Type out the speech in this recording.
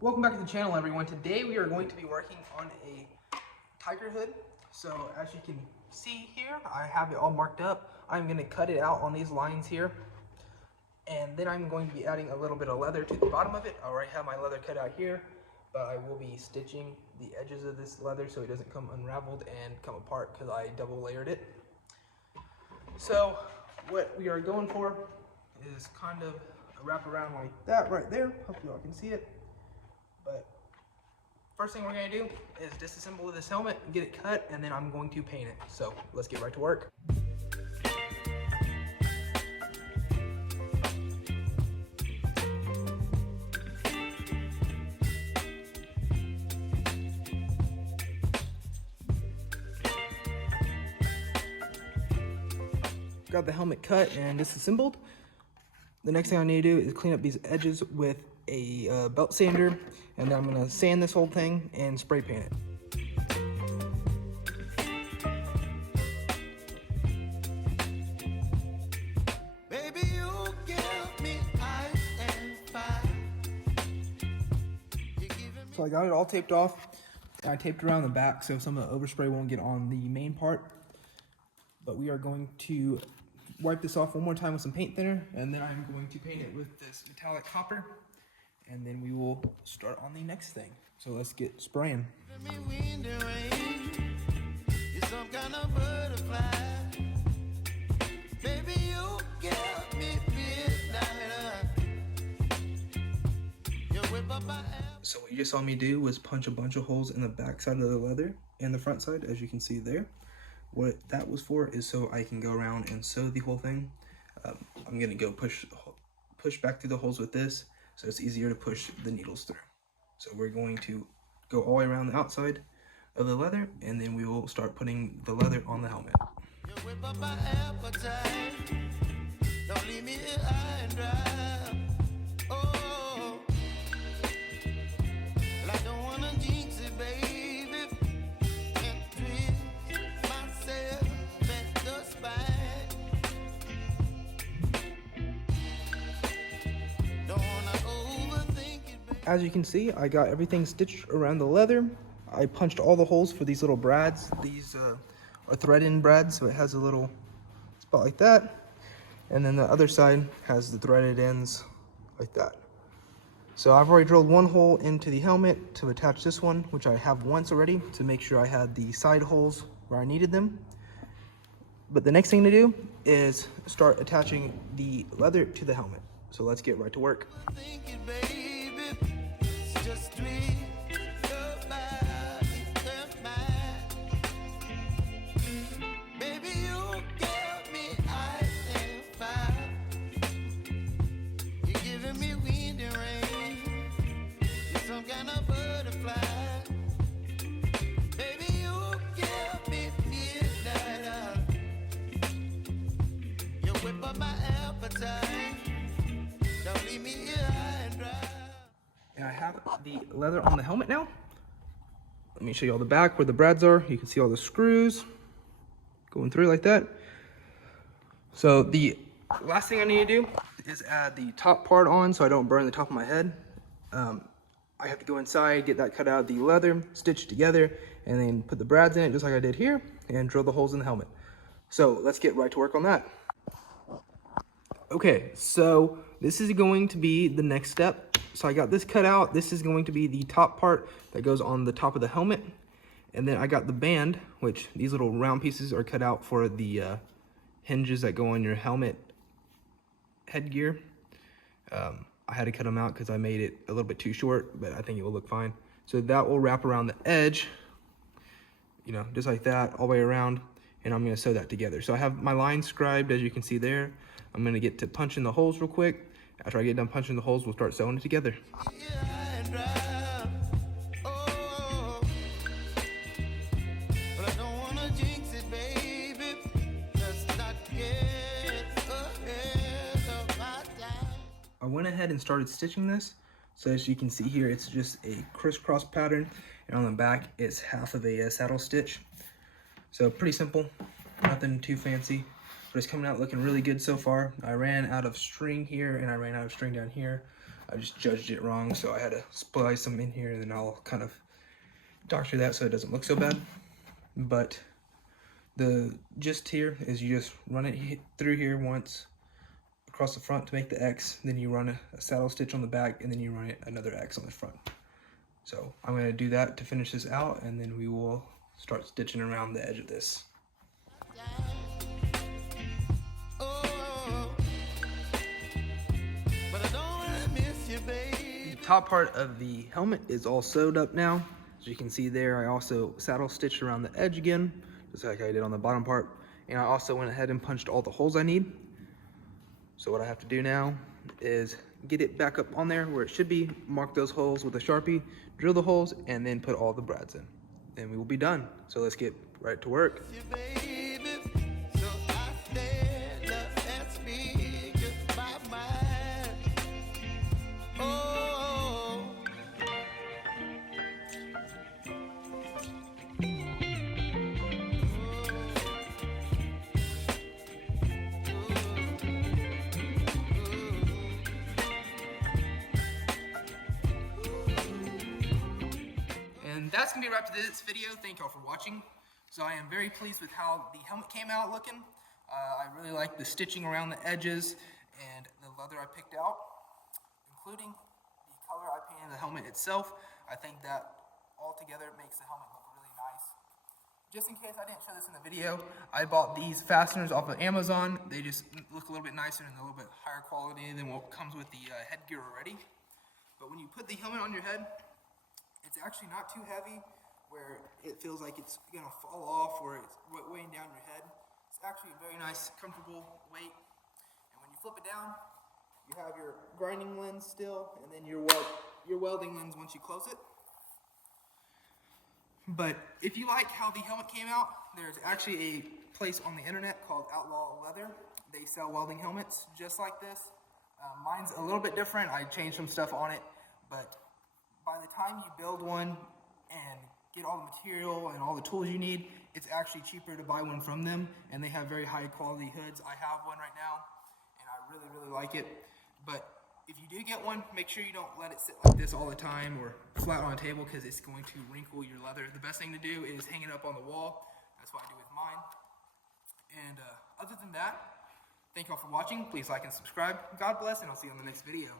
Welcome back to the channel, everyone. Today we are going to be working on a Tigerhood. So as you can see here, I have it all marked up. I'm going to cut it out on these lines here. And then I'm going to be adding a little bit of leather to the bottom of it. I already have my leather cut out here, but I will be stitching the edges of this leather so it doesn't come unraveled and come apart because I double layered it. So what we are going for is kind of a wrap around like that right there. Hope you all can see it. But first thing we're going to do is disassemble this helmet and get it cut, and then I'm going to paint it. So let's get right to work. Got the helmet cut and disassembled. The next thing I need to do is clean up these edges with a belt sander, and then I'm going to sand this whole thing and spray paint it. Baby, you give me ice and fire. So I got it all taped off, and I taped around the back so some of the overspray won't get on the main part. But we are going to wipe this off one more time with some paint thinner, and then I'm going to paint it with this metallic copper, and then we will start on the next thing. So let's get spraying. So what you just saw me do was punch a bunch of holes in the back side of the leather and the front side, as you can see there. What that was for is so I can go around and sew the whole thing. I'm gonna go push back through the holes with this, so it's easier to push the needles through. So we're going to go all the way around the outside of the leather, and then we will start putting the leather on the helmet. Don't leave me here high and dry. As you can see, I got everything stitched around the leather. I punched all the holes for these little brads. These are thread-in brads, so it has a little spot like that. And then the other side has the threaded ends like that. So I've already drilled one hole into the helmet to attach this one, which I have once already, to make sure I had the side holes where I needed them. But the next thing to do is start attaching the leather to the helmet. So let's get right to work. And I have the leather on the helmet now. Let me show you all the back where the brads are. You can see all the screws going through like that. So the last thing I need to do is add the top part on so I don't burn the top of my head. I have to go inside, get that cut out of the leather, stitch it together, and then put the brads in it just like I did here, and drill the holes in the helmet. So let's get right to work on that. Okay, so this is going to be the next step. So I got this cut out. This is going to be the top part that goes on the top of the helmet. And then I got the band, which these little round pieces are cut out for the hinges that go on your helmet headgear. I had to cut them out because I made it a little bit too short, but I think it will look fine. So that will wrap around the edge, you know, just like that, all the way around. And I'm gonna sew that together. So I have my line scribed, as you can see there. I'm gonna get to punching the holes real quick. After I get done punching the holes, we'll start sewing it together. I went ahead and started stitching this. So as you can see here, it's just a crisscross pattern. And on the back, it's half of a saddle stitch. So pretty simple, nothing too fancy. But it's coming out looking really good so far. I ran out of string here and I ran out of string down here. I just judged it wrong, so I had to splice them in here, and then I'll kind of doctor that so it doesn't look so bad. But the gist here is you just run it through here once across the front to make the X, then you run a saddle stitch on the back, and then you run another X on the front. So I'm going to do that to finish this out, and then we will start stitching around the edge of this. The top part of the helmet is all sewed up now. As you can see there, I also saddle stitched around the edge again, just like I did on the bottom part. And I also went ahead and punched all the holes I need. So what I have to do now is get it back up on there where it should be, mark those holes with a Sharpie, drill the holes, and then put all the brads in. Then we will be done. So let's get right to work. And that's gonna be a wrap to this video. Thank y'all for watching. So I am very pleased with how the helmet came out looking. I really like the stitching around the edges and the leather I picked out, including the color I painted the helmet itself. I think that all together makes the helmet look really nice. Just in case I didn't show this in the video, I bought these fasteners off of Amazon. They just look a little bit nicer and a little bit higher quality than what comes with the headgear already. But when you put the helmet on your head, it's actually not too heavy where it feels like it's gonna fall off or it's weighing down your head. It's actually a very nice, comfortable weight. And when you flip it down, you have your grinding lens still, and then your welding lens once you close it. But if you like how the helmet came out, there's actually a place on the internet called Outlaw Leather. They sell welding helmets just like this. Mine's a little bit different. I changed some stuff on it, but by the time you build one and get all the material and all the tools you need, it's actually cheaper to buy one from them, and they have very high quality hoods. I have one right now, and I really, really like it. But if you do get one, make sure you don't let it sit like this all the time or flat on a table, because it's going to wrinkle your leather. The best thing to do is hang it up on the wall. That's what I do with mine. And other than that, thank you all for watching. Please like and subscribe. God bless, and I'll see you on the next video.